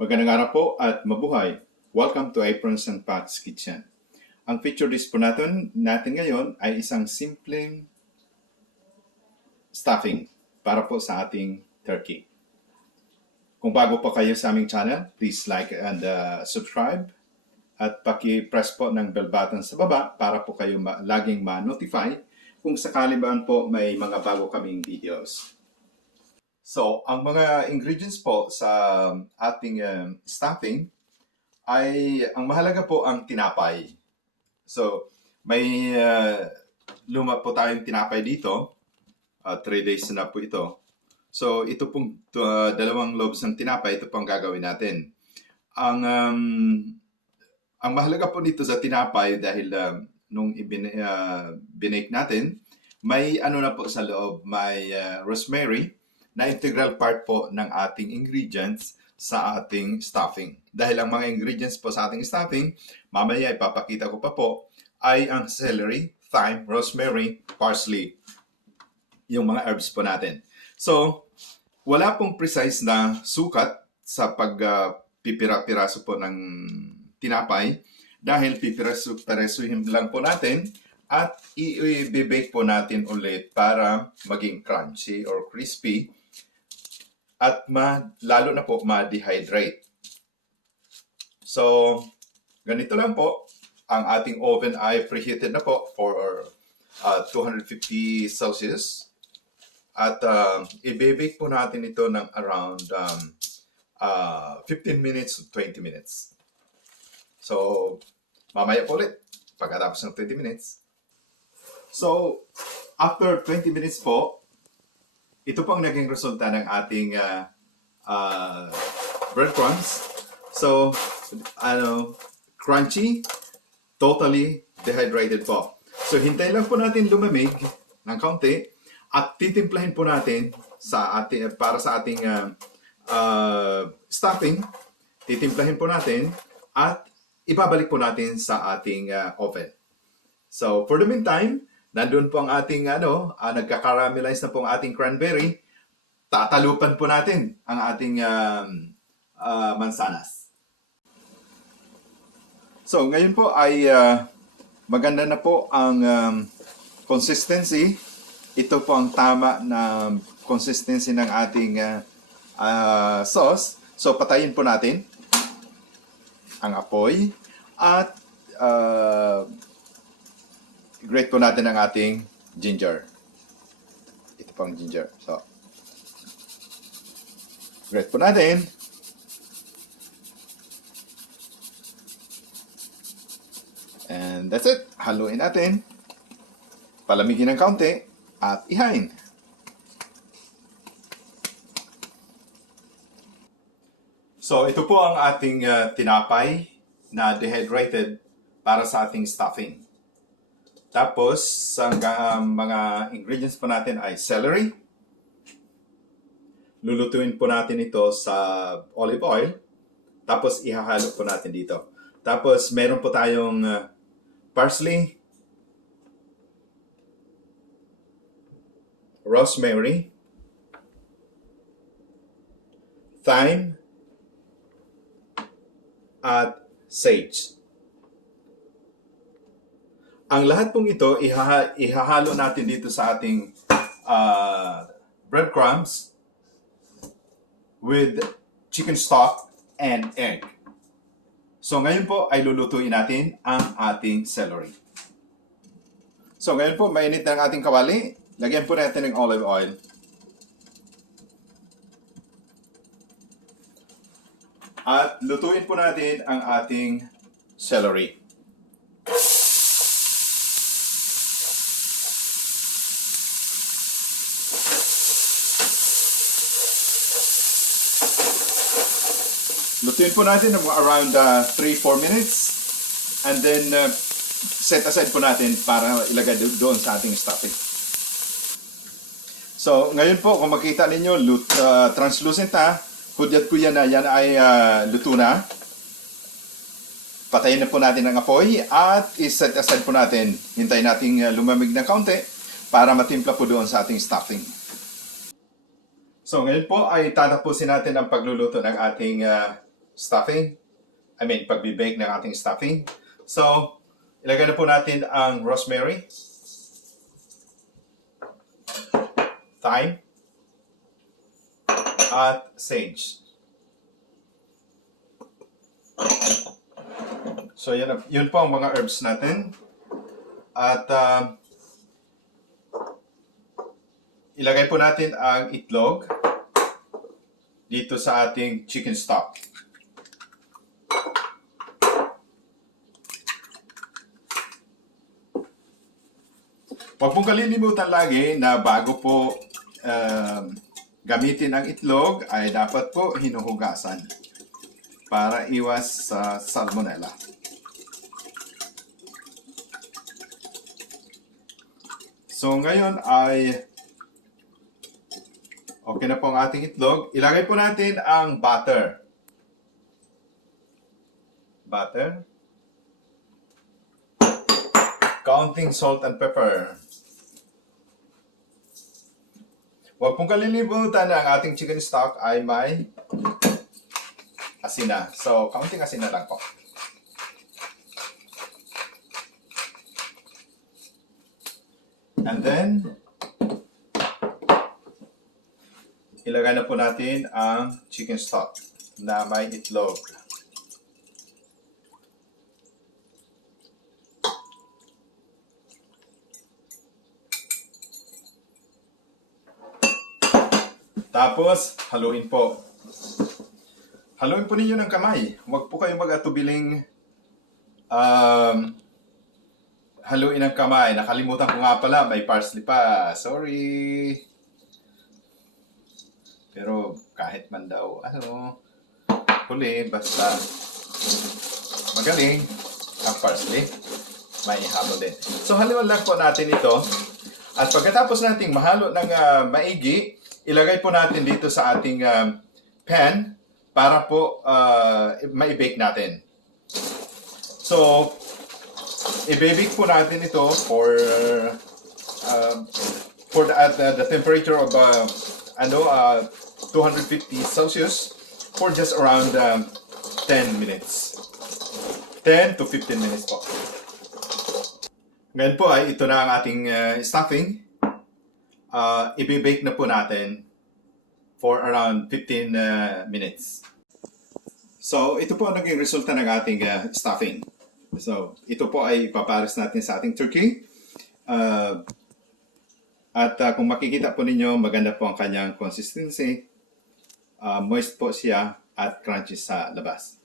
Magandang araw po at mabuhay. Welcome to Aprons and Pat's Kitchen. Ang feature dish po natin ngayon ay isang simpleng stuffing para po sa ating turkey. Kung bago po kayo sa aming channel, please like and subscribe at paki-press po ng bell button sa baba para po kayo laging ma-notify kung sakali ba po may mga bago kaming videos. So, ang mga ingredients po sa ating stuffing ay, ang mahalaga po ang tinapay. So, may luma po tayong tinapay dito. 3 days na po ito. So, ito pong dalawang loaves ng tinapay, ito pong gagawin natin. Ang mahalaga po dito sa tinapay dahil nung binake natin, may ano na po sa loob, may rosemary, na integral part po ng ating ingredients sa ating stuffing. Dahil ang mga ingredients po sa ating stuffing, mamaya ipapakita ko pa po, ay ang celery, thyme, rosemary, parsley, yung mga herbs po natin. So, wala pong precise na sukat sa pagpipira-piraso po ng tinapay dahil pipiraso-pirasohin lang po natin at i-bake po natin ulit para maging crunchy or crispy at lalo na po ma-dehydrate. So, ganito lang po. Ang ating oven ay preheated na po for 250 Celsius. At i-bake po natin ito ng around 15 minutes to 20 minutes. So, mamaya po ulit pagkatapos ng 20 minutes. So, after 20 minutes po, ito po ang naging resulta ng ating breadcrumbs. So, crunchy, totally dehydrated po. So, hintayin lang po natin lumamig ng kaunti at titimplahin po natin para sa ating stuffing. Titimplahin po natin at ibabalik po natin sa ating oven. So, for the meantime, nandun po ang ating nagka-caramelize na po ang ating cranberry. Tatalupan po natin ang ating mansanas. So, ngayon po ay maganda na po ang consistency. Ito po ang tama na consistency ng ating sauce. So, patayin po natin ang apoy at grate po natin ang ating ginger. Ito pang ginger. So, grate po natin. And that's it. Haluin natin. Palamigin ng kaunti at ihain. So, ito po ang ating tinapay na dehydrated para sa ating stuffing. Tapos, ang mga ingredients po natin ay celery. Lulutuin po natin ito sa olive oil. Tapos, ihahalo po natin dito. Tapos, meron po tayong parsley, rosemary, thyme, at sage. Ang lahat pong ito, ihahalo natin dito sa ating breadcrumbs with chicken stock and egg. So ngayon po ay lulutuin natin ang ating celery. So ngayon po, mainit na ang ating kawali. Lagyan po natin ng olive oil. At lutuin po natin ang ating celery. Lutuin po natin around 3-4 minutes and then set aside po natin para ilagay doon sa ating stuffing. So, ngayon po, kung makita ninyo, translucent na, hudyat po yan ay luto na. Patayin na po natin ang apoy at iset aside po natin. Hintayin natin lumamig ng kaunti para matimpla po doon sa ating stuffing. So, ngayon po ay tatapusin natin ang pagluluto ng ating stuffing. Pagbe-bake ng ating stuffing. So, ilagay na po natin ang rosemary, thyme, at sage. So, yun po ang mga herbs natin. At ilagay po natin ang itlog dito sa ating chicken stock. Huwag pong kalilimutan lagi na bago po gamitin ang itlog ay dapat po hinuhugasan para iwas sa salmonella. So ngayon ay okay na po ang ating itlog. Ilagay po natin ang butter. Butter. Counting salt and pepper. Huwag pong kalilimutan na ang ating chicken stock ay may asina. So, counting asina lang po. And then, ilagay na po natin ang chicken stock na may itlog. Tapos, haluin po. Haluin po ninyo ng kamay. Huwag po kayong mag-atubiling haluin ng kamay. Nakalimutan ko nga pala, may parsley pa. Sorry. Pero kahit man daw, huli, basta magaling ang parsley. May halo din. So, haluan lang po natin ito. At pagkatapos nating mahalo ng maigi, ilagay po natin dito sa ating pan para po ma-bake natin. So, i-bake po natin ito at the temperature of 250 Celsius for just around 10 minutes. 10 to 15 minutes po. Ngayon po ay ito na ang ating stuffing. I-bake na po natin for around 15 minutes. So, ito po ang naging resulta ng ating stuffing. So, ito po ay ipapares natin sa ating turkey. At kung makikita po ninyo, maganda po ang kanyang consistency. Moist po siya at crunchy sa labas.